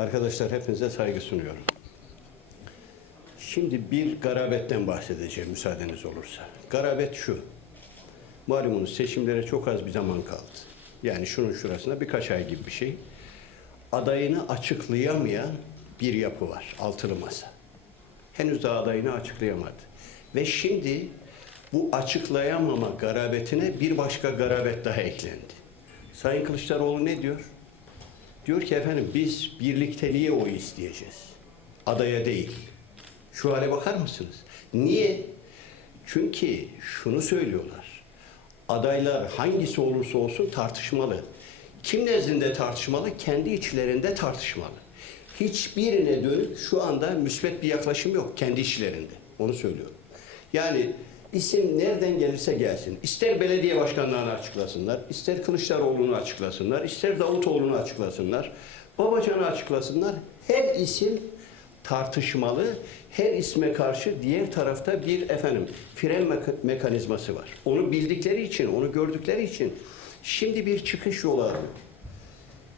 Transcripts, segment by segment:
Arkadaşlar hepinize saygı sunuyorum. Şimdi bir garabetten bahsedeceğim müsaadeniz olursa. Garabet şu. Malumunuz seçimlere çok az bir zaman kaldı. Yani şunun şurasında birkaç ay gibi bir şey. Adayını açıklayamayan bir yapı var. Altılı masa. Henüz daha adayını açıklayamadı. Ve şimdi bu açıklayamama garabetine bir başka garabet daha eklendi. Sayın Kılıçdaroğlu ne diyor? Diyor ki efendim biz birlikteliğe oy isteyeceğiz. Adaya değil. Şu hale bakar mısınız? Niye? Çünkü şunu söylüyorlar. Adaylar hangisi olursa olsun tartışmalı. Kim nezdinde tartışmalı? Kendi içlerinde tartışmalı. Hiçbirine dönük şu anda müsbet bir yaklaşım yok kendi içlerinde. Onu söylüyorum. Yani isim nereden gelirse gelsin. İster belediye başkanlarını açıklasınlar, ister Kılıçdaroğlu'nu açıklasınlar, ister Davutoğlu'nu açıklasınlar, Babacan'ı açıklasınlar. Her isim tartışmalı. Her isme karşı diğer tarafta bir efendim fren meka- mekanizması var. Onu bildikleri için, onu gördükleri için şimdi bir çıkış yolu arıyor.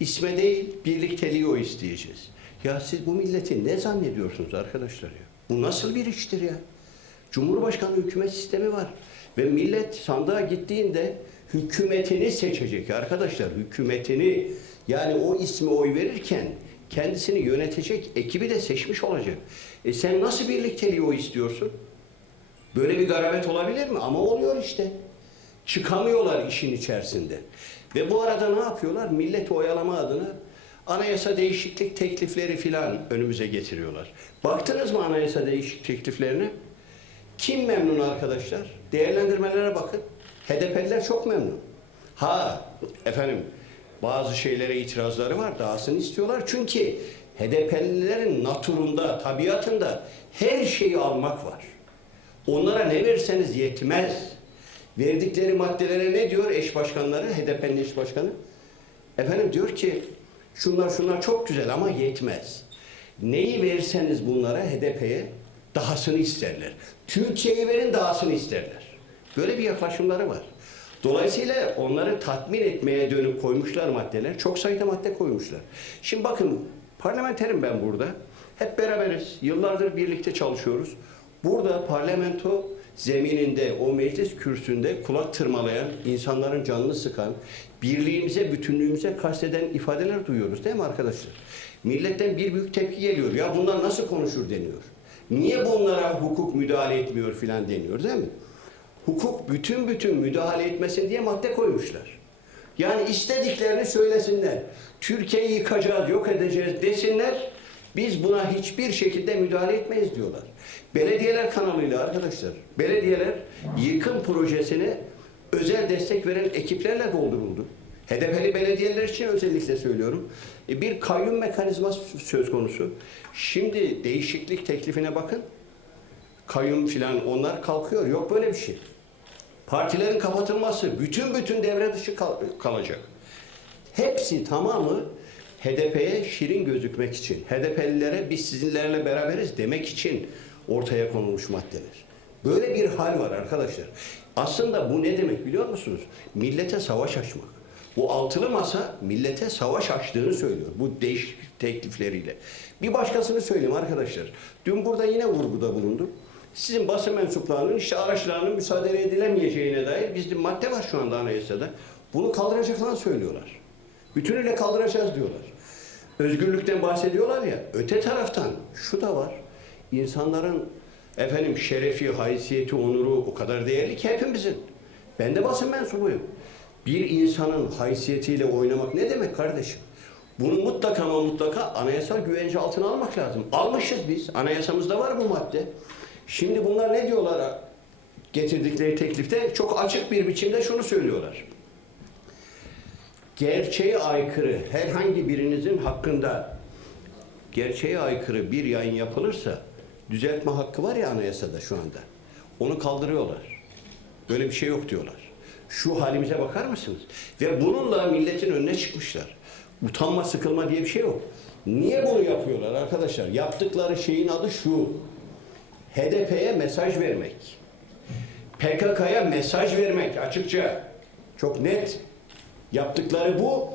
İsme değil, birlikteliği o isteyeceğiz. Ya siz bu milleti ne zannediyorsunuz arkadaşlar ya? Bu nasıl bir iştir ya? Cumhurbaşkanı hükümet sistemi var. Ve millet sandığa gittiğinde hükümetini seçecek arkadaşlar. Hükümetini yani o isme oy verirken kendisini yönetecek ekibi de seçmiş olacak. E sen nasıl birlikteliği o istiyorsun? Böyle bir garabet olabilir mi? Ama oluyor işte. Çıkamıyorlar işin içerisinde. Ve bu arada ne yapıyorlar? Milleti oyalama adına anayasa değişiklik teklifleri filan önümüze getiriyorlar. Baktınız mı anayasa değişiklik tekliflerine? Kim memnun arkadaşlar? Değerlendirmelere bakın. HDP'liler çok memnun. Ha efendim bazı şeylere itirazları var. Dahasını istiyorlar. Çünkü HDP'lilerin naturunda, tabiatında her şeyi almak var. Onlara ne verseniz yetmez. Verdikleri maddelere ne diyor eş başkanları, HDP'nin eş başkanı? Efendim diyor ki şunlar şunlar çok güzel ama yetmez. Neyi verseniz bunlara HDP'ye dahasını isterler. Türkiye'yi verin dahasını isterler. Böyle bir yaklaşımları var. Dolayısıyla onları tatmin etmeye dönük koymuşlar maddeler. Çok sayıda madde koymuşlar. Şimdi bakın parlamenterim ben burada. Hep beraberiz. Yıllardır birlikte çalışıyoruz. Burada parlamento zemininde, o meclis kürsünde kulak tırmalayan, insanların canını sıkan, birliğimize, bütünlüğümüze kasteden ifadeler duyuyoruz değil mi arkadaşlar? Milletten bir büyük tepki geliyor. Ya bunlar nasıl konuşur deniyor. Niye bunlara hukuk müdahale etmiyor filan deniyor değil mi? Hukuk bütün bütün müdahale etmesin diye madde koymuşlar. Yani istediklerini söylesinler. Türkiye'yi yıkacağız, yok edeceğiz desinler. Biz buna hiçbir şekilde müdahale etmeyiz diyorlar. Belediyeler kanalıyla arkadaşlar, belediyeler yıkım projesine özel destek veren ekiplerle dolduruldu. HDP'li belediyeler için özellikle söylüyorum. E, Bir kayyum mekanizması söz konusu. Şimdi değişiklik teklifine bakın. Kayyum filan onlar kalkıyor. Yok böyle bir şey. Partilerin kapatılması bütün bütün devre dışı kal- kalacak. Hepsi tamamı HDP'ye şirin gözükmek için, HDP'lilere biz sizinlerle beraberiz demek için ortaya konulmuş maddeler. Böyle bir hal var arkadaşlar. Aslında bu ne demek biliyor musunuz? Millete savaş açmak. Bu altılı masa millete savaş açtığını söylüyor bu değişiklik teklifleriyle. Bir başkasını söyleyeyim arkadaşlar. Dün burada yine vurguda bulundum. Sizin basın mensuplarının işte araçlarının müsaade edilemeyeceğine dair bizde madde var şu anda anayasada. Bunu kaldıracaklarını söylüyorlar. Bütünüyle kaldıracağız diyorlar. Özgürlükten bahsediyorlar ya. Öte taraftan şu da var. İnsanların efendim şerefi, haysiyeti, onuru o kadar değerli ki hepimizin. Ben de basın mensubuyum. Bir insanın haysiyetiyle oynamak ne demek kardeşim? Bunu mutlaka ama mutlaka anayasal güvence altına almak lazım. Almışız biz. Anayasamızda var bu madde. Şimdi bunlar ne diyorlar getirdikleri teklifte? Çok açık bir biçimde şunu söylüyorlar gerçeğe aykırı herhangi birinizin hakkında gerçeğe aykırı bir yayın yapılırsa düzeltme hakkı var ya anayasada şu anda. Onu kaldırıyorlar. Böyle bir şey yok diyorlar. Şu halimize bakar mısınız? Ve bununla milletin önüne çıkmışlar. Utanma sıkılma diye bir şey yok. Niye bunu yapıyorlar arkadaşlar? Yaptıkları şeyin adı şu. HDP'ye mesaj vermek. PKK'ya mesaj vermek açıkça. Çok net. Yaptıkları bu.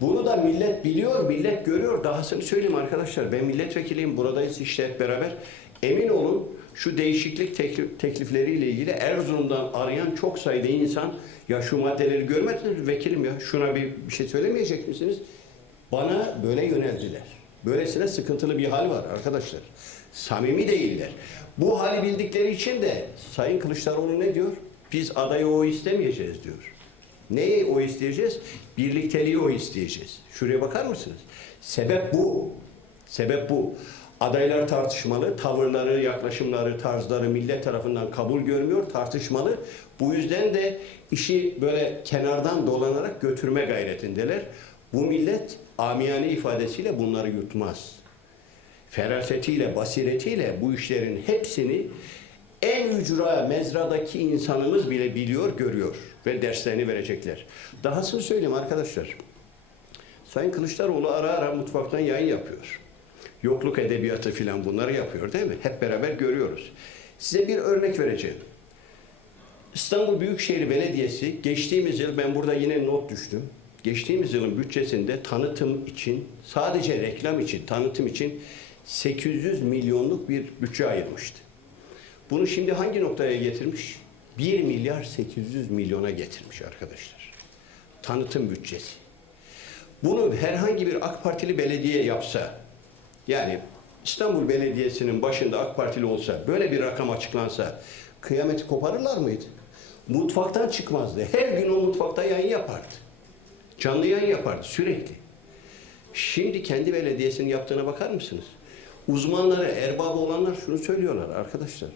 Bunu da millet biliyor, millet görüyor. Dahasını söyleyeyim arkadaşlar. Ben milletvekiliyim, buradayız işte hep beraber. Emin olun şu değişiklik teklif, teklifleriyle ilgili Erzurum'dan arayan çok sayıda insan ya şu maddeleri görmediniz mi vekilim ya şuna bir, bir şey söylemeyecek misiniz? Bana böyle yöneldiler. Böylesine sıkıntılı bir hal var arkadaşlar. Samimi değiller. Bu hali bildikleri için de Sayın Kılıçdaroğlu ne diyor? Biz adayı o istemeyeceğiz diyor. Neyi o isteyeceğiz? Birlikteliği o isteyeceğiz. Şuraya bakar mısınız? Sebep bu. Sebep bu. Adaylar tartışmalı, tavırları, yaklaşımları, tarzları millet tarafından kabul görmüyor, tartışmalı. Bu yüzden de işi böyle kenardan dolanarak götürme gayretindeler. Bu millet amiyane ifadesiyle bunları yutmaz. Ferasetiyle, basiretiyle bu işlerin hepsini en ücra mezradaki insanımız bile biliyor, görüyor ve derslerini verecekler. Dahasını söyleyeyim arkadaşlar. Sayın Kılıçdaroğlu ara ara mutfaktan yayın yapıyor. Yokluk edebiyatı filan bunları yapıyor değil mi? Hep beraber görüyoruz. Size bir örnek vereceğim. İstanbul Büyükşehir Belediyesi geçtiğimiz yıl ben burada yine not düştüm. Geçtiğimiz yılın bütçesinde tanıtım için sadece reklam için tanıtım için 800 milyonluk bir bütçe ayırmıştı. Bunu şimdi hangi noktaya getirmiş? 1 milyar 800 milyona getirmiş arkadaşlar. Tanıtım bütçesi. Bunu herhangi bir AK Partili belediye yapsa, yani İstanbul Belediyesi'nin başında AK Partili olsa, böyle bir rakam açıklansa kıyameti koparırlar mıydı? Mutfaktan çıkmazdı. Her gün o mutfakta yayın yapardı. Canlı yayın yapardı sürekli. Şimdi kendi belediyesinin yaptığına bakar mısınız? Uzmanları, erbabı olanlar şunu söylüyorlar arkadaşlar.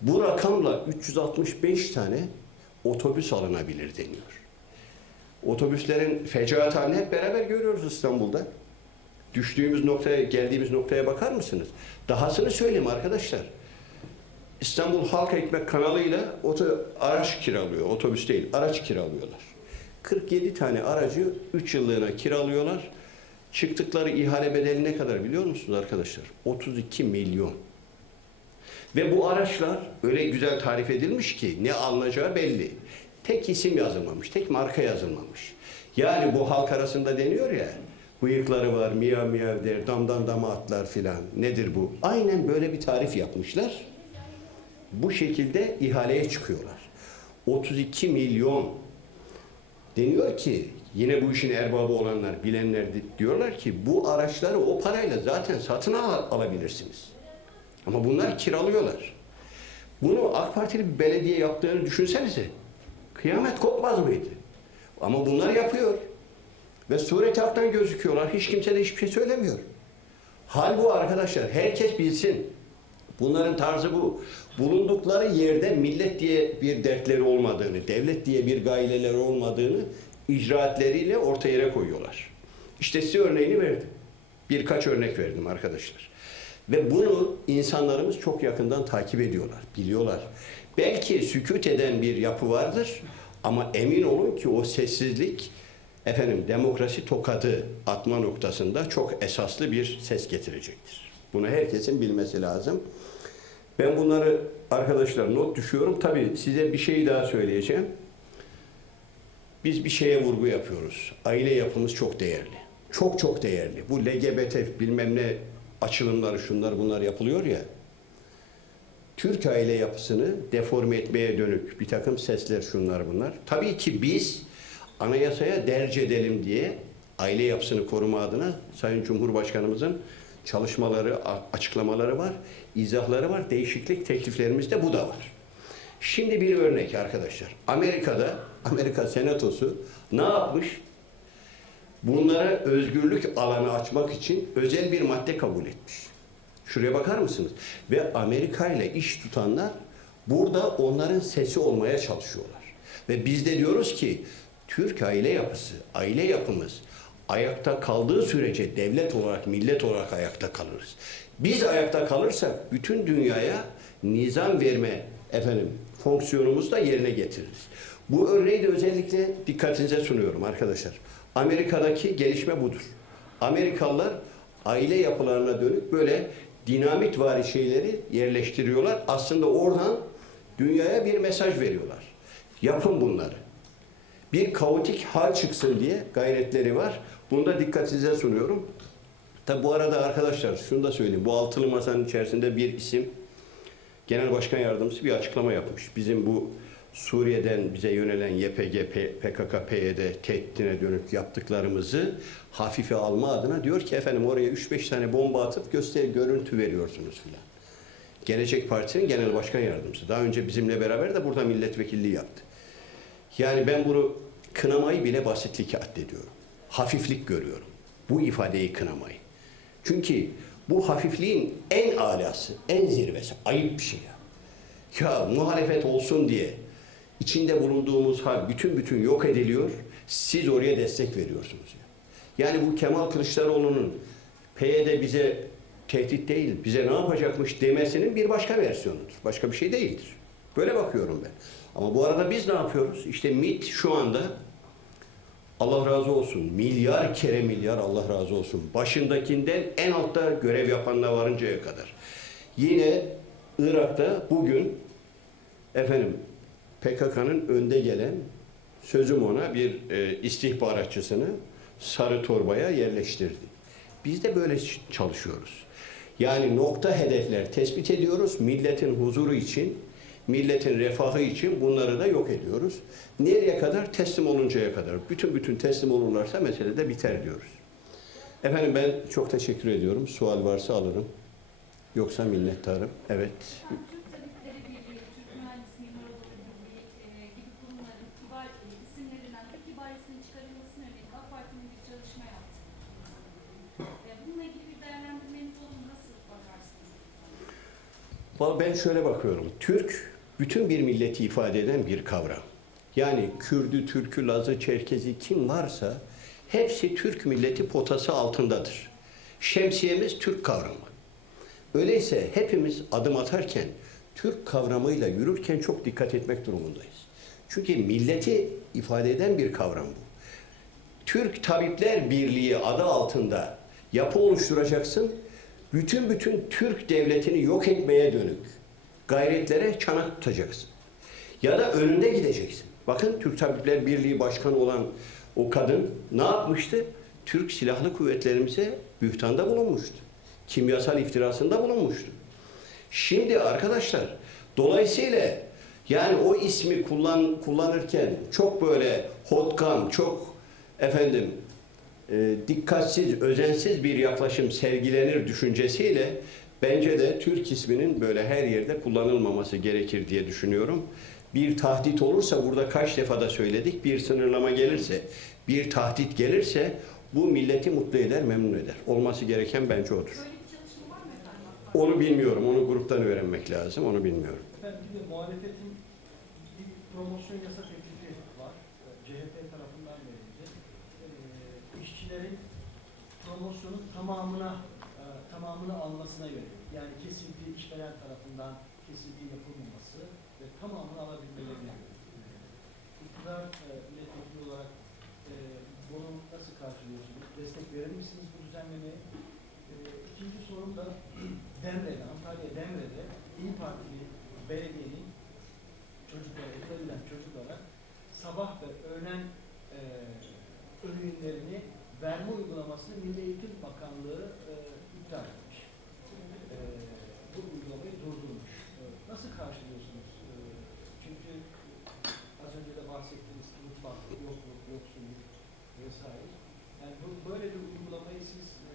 Bu rakamla 365 tane otobüs alınabilir deniyor. Otobüslerin fecaat halini hep beraber görüyoruz İstanbul'da. Düştüğümüz noktaya, geldiğimiz noktaya bakar mısınız? Dahasını söyleyeyim arkadaşlar. İstanbul Halk Ekmek kanalıyla oto, araç kiralıyor. Otobüs değil, araç kiralıyorlar. 47 tane aracı 3 yıllığına kiralıyorlar. Çıktıkları ihale bedeli ne kadar biliyor musunuz arkadaşlar? 32 milyon. Ve bu araçlar öyle güzel tarif edilmiş ki ne alınacağı belli. Tek isim yazılmamış, tek marka yazılmamış. Yani bu halk arasında deniyor ya, bıyıkları var, miyav miyav der, damdan dama atlar filan. Nedir bu? Aynen böyle bir tarif yapmışlar. Bu şekilde ihaleye çıkıyorlar. 32 milyon deniyor ki yine bu işin erbabı olanlar, bilenler di- diyorlar ki bu araçları o parayla zaten satın al- alabilirsiniz. Ama bunlar kiralıyorlar. Bunu AK Partili bir belediye yaptığını düşünsenize. Kıyamet kopmaz mıydı? Ama bunlar yapıyor. Ve sureti haktan gözüküyorlar. Hiç kimse de hiçbir şey söylemiyor. Hal bu arkadaşlar. Herkes bilsin. Bunların tarzı bu. Bulundukları yerde millet diye bir dertleri olmadığını, devlet diye bir gayeleri olmadığını icraatleriyle ortaya yere koyuyorlar. İşte size örneğini verdim. Birkaç örnek verdim arkadaşlar. Ve bunu insanlarımız çok yakından takip ediyorlar, biliyorlar. Belki sükut eden bir yapı vardır ama emin olun ki o sessizlik efendim demokrasi tokadı atma noktasında çok esaslı bir ses getirecektir. Bunu herkesin bilmesi lazım. Ben bunları arkadaşlar not düşüyorum. Tabii size bir şey daha söyleyeceğim. Biz bir şeye vurgu yapıyoruz. Aile yapımız çok değerli. Çok çok değerli. Bu LGBT bilmem ne açılımları şunlar bunlar yapılıyor ya. Türk aile yapısını deforme etmeye dönük bir takım sesler şunlar bunlar. Tabii ki biz anayasaya derc edelim diye aile yapısını koruma adına Sayın Cumhurbaşkanımızın çalışmaları, açıklamaları var, izahları var, değişiklik tekliflerimizde bu da var. Şimdi bir örnek arkadaşlar. Amerika'da Amerika Senatosu ne yapmış? Bunlara özgürlük alanı açmak için özel bir madde kabul etmiş. Şuraya bakar mısınız? Ve Amerika ile iş tutanlar burada onların sesi olmaya çalışıyorlar. Ve biz de diyoruz ki Türk aile yapısı, aile yapımız ayakta kaldığı sürece devlet olarak, millet olarak ayakta kalırız. Biz ayakta kalırsak bütün dünyaya nizam verme efendim fonksiyonumuzu da yerine getiririz. Bu örneği de özellikle dikkatinize sunuyorum arkadaşlar. Amerika'daki gelişme budur. Amerikalılar aile yapılarına dönük böyle dinamit vari şeyleri yerleştiriyorlar. Aslında oradan dünyaya bir mesaj veriyorlar. Yapın bunları. Bir kaotik hal çıksın diye gayretleri var. Bunu da dikkatinize sunuyorum. Tabi bu arada arkadaşlar şunu da söyleyeyim. Bu altılı masanın içerisinde bir isim Genel Başkan Yardımcısı bir açıklama yapmış. Bizim bu Suriye'den bize yönelen YPG, PKK, PYD tehditine dönük yaptıklarımızı hafife alma adına diyor ki efendim oraya 3-5 tane bomba atıp gösteri görüntü veriyorsunuz filan. Gelecek Partisi'nin Genel Başkan Yardımcısı. Daha önce bizimle beraber de burada milletvekilliği yaptı. Yani ben bunu kınamayı bile basitlik addediyorum. Hafiflik görüyorum. Bu ifadeyi kınamayı. Çünkü bu hafifliğin en alası, en zirvesi. Ayıp bir şey ya. Ya muhalefet olsun diye içinde bulunduğumuz hal bütün bütün yok ediliyor. Siz oraya destek veriyorsunuz. Ya. Yani bu Kemal Kılıçdaroğlu'nun PYD bize tehdit değil, bize ne yapacakmış demesinin bir başka versiyonudur. Başka bir şey değildir. Böyle bakıyorum ben. Ama bu arada biz ne yapıyoruz? İşte MIT şu anda Allah razı olsun. Milyar kere milyar Allah razı olsun. Başındakinden en altta görev yapanla varıncaya kadar. Yine Irak'ta bugün efendim PKK'nın önde gelen sözüm ona bir e, istihbaratçısını sarı torbaya yerleştirdi. Biz de böyle çalışıyoruz. Yani nokta hedefler tespit ediyoruz. Milletin huzuru için, milletin refahı için bunları da yok ediyoruz. Nereye kadar? Teslim oluncaya kadar. Bütün bütün teslim olurlarsa mesele de biter diyoruz. Efendim ben çok teşekkür ediyorum. Sual varsa alırım. Yoksa minnettarım. Evet. E, e. E? Valla Ben şöyle bakıyorum. Türk bütün bir milleti ifade eden bir kavram. Yani Kürdü, Türkü, Lazı, Çerkezi kim varsa hepsi Türk milleti potası altındadır. Şemsiyemiz Türk kavramı. Öyleyse hepimiz adım atarken Türk kavramıyla yürürken çok dikkat etmek durumundayız. Çünkü milleti ifade eden bir kavram bu. Türk Tabipler Birliği adı altında yapı oluşturacaksın. Bütün bütün Türk devletini yok etmeye dönük gayretlere çanak tutacaksın. Ya da önünde gideceksin. Bakın Türk Tabipler Birliği Başkanı olan o kadın ne yapmıştı? Türk Silahlı Kuvvetlerimize bühtanda bulunmuştu. Kimyasal iftirasında bulunmuştu. Şimdi arkadaşlar dolayısıyla yani o ismi kullan, kullanırken çok böyle hotkam, çok efendim e, dikkatsiz, özensiz bir yaklaşım sergilenir düşüncesiyle bence de Türk isminin böyle her yerde kullanılmaması gerekir diye düşünüyorum. Bir tahdit olursa burada kaç defa da söyledik bir sınırlama gelirse, bir tahdit gelirse bu milleti mutlu eder, memnun eder. Olması gereken bence odur. Onu bilmiyorum, onu gruptan öğrenmek lazım, onu bilmiyorum. Efendim bir de muhalefetin bir promosyon yasa teklifi var. CHP tarafından verildi. Ee, işçilerin promosyonun tamamına e, tamamını almasına yönelik. Yani kesinti işveren tarafından kesinti yapılmaması ve tamamını alabilmelerine yönelik. İktidar e, olarak e, bunu nasıl karşılıyorsunuz? Destek verir misiniz bu düzenlemeye? E, ikinci sorum da Demre'de, Antalya Demre'de İYİ Partili belediyenin çocuklara, edilen çocuklara sabah ve öğlen e, öğünlerini verme uygulamasını Milli Eğitim Bakanlığı iptal etmiş. E, bu uygulamayı durdurmuş. E, nasıl karşılıyorsunuz? E, çünkü az önce de bahsettiğiniz mutfak, yokluk, yoksulluk vesaire. Yani bu, böyle bir uygulamayı siz e,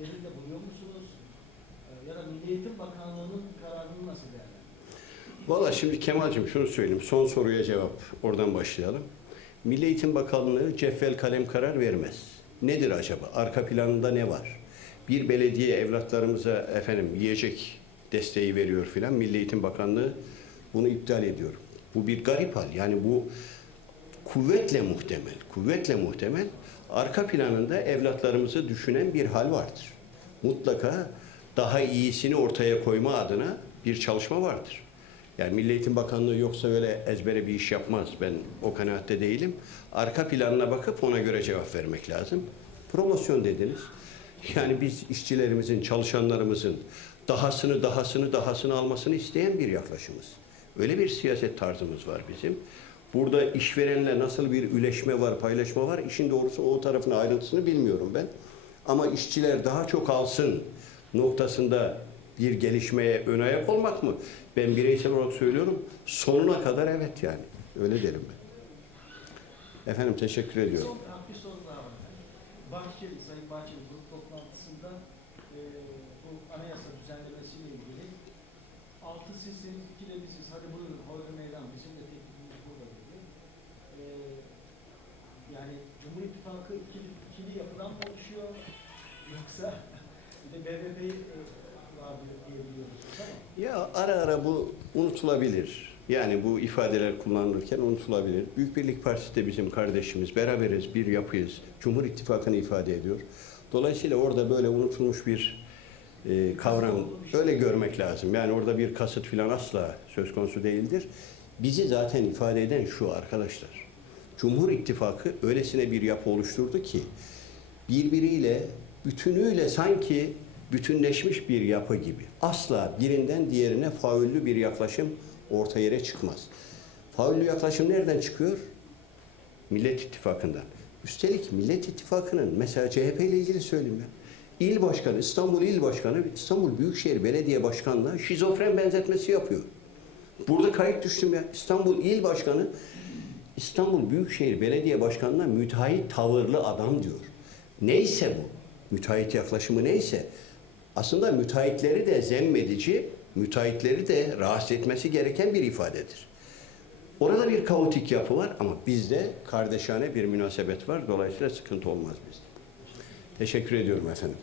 yerinde buluyor musunuz? E, ya da Milli Eğitim Bakanlığı'nın kararını nasıl değerlendiriyorsunuz? Valla şimdi Kemal'cim şunu söyleyeyim. Son soruya cevap. Oradan başlayalım. Milli Eğitim Bakanlığı cetvel kalem karar vermez. Nedir acaba? Arka planında ne var? Bir belediye evlatlarımıza efendim yiyecek desteği veriyor filan. Milli Eğitim Bakanlığı bunu iptal ediyor. Bu bir garip hal. Yani bu kuvvetle muhtemel, kuvvetle muhtemel arka planında evlatlarımızı düşünen bir hal vardır. Mutlaka daha iyisini ortaya koyma adına bir çalışma vardır. Yani Milli Eğitim Bakanlığı yoksa öyle ezbere bir iş yapmaz. Ben o kanaatte değilim. Arka planına bakıp ona göre cevap vermek lazım. Promosyon dediniz. Yani biz işçilerimizin, çalışanlarımızın dahasını, dahasını, dahasını almasını isteyen bir yaklaşımız. Öyle bir siyaset tarzımız var bizim. Burada işverenle nasıl bir üleşme var, paylaşma var. İşin doğrusu o tarafını ayrıntısını bilmiyorum ben. Ama işçiler daha çok alsın noktasında bir gelişmeye ön ayak olmak mı? Ben bireysel olarak söylüyorum. Sonuna kadar evet yani. Öyle derim ben. Efendim teşekkür ediyorum. Son ha, bir soru daha var. Bahçeli, Sayın Bahçeli grup toplantısında e, bu anayasa düzenlemesiyle ilgili altı sizsiniz, iki de biziz. Hadi buyurun, hoyra meydan. Bizim de teklifimiz burada dedi. E, yani Cumhur İttifakı ikili, ikili yapıdan mı oluşuyor? Yoksa bir de BBP'yi e, var diyebiliyoruz. Tamam. Ya ara ara bu unutulabilir. Yani bu ifadeler kullanılırken unutulabilir. Büyük Birlik Partisi de bizim kardeşimiz. Beraberiz, bir yapıyız. Cumhur İttifakı'nı ifade ediyor. Dolayısıyla orada böyle unutulmuş bir e, kavram öyle görmek lazım. Yani orada bir kasıt filan asla söz konusu değildir. Bizi zaten ifade eden şu arkadaşlar. Cumhur İttifakı öylesine bir yapı oluşturdu ki birbiriyle bütünüyle sanki bütünleşmiş bir yapı gibi. Asla birinden diğerine faullü bir yaklaşım orta yere çıkmaz. Faullü yaklaşım nereden çıkıyor? Millet İttifakı'ndan. Üstelik Millet İttifakı'nın mesela CHP ile ilgili söyleyeyim ben. İl Başkanı, İstanbul İl Başkanı, İstanbul Büyükşehir Belediye Başkanı'na şizofren benzetmesi yapıyor. Burada kayıt düştüm ya. İstanbul İl Başkanı İstanbul Büyükşehir Belediye Başkanı'na müteahhit tavırlı adam diyor. Neyse bu, müteahhit yaklaşımı neyse, aslında müteahhitleri de zemmedici, müteahhitleri de rahatsız etmesi gereken bir ifadedir. Orada bir kaotik yapı var ama bizde kardeşane bir münasebet var. Dolayısıyla sıkıntı olmaz bizde. Teşekkür ediyorum efendim.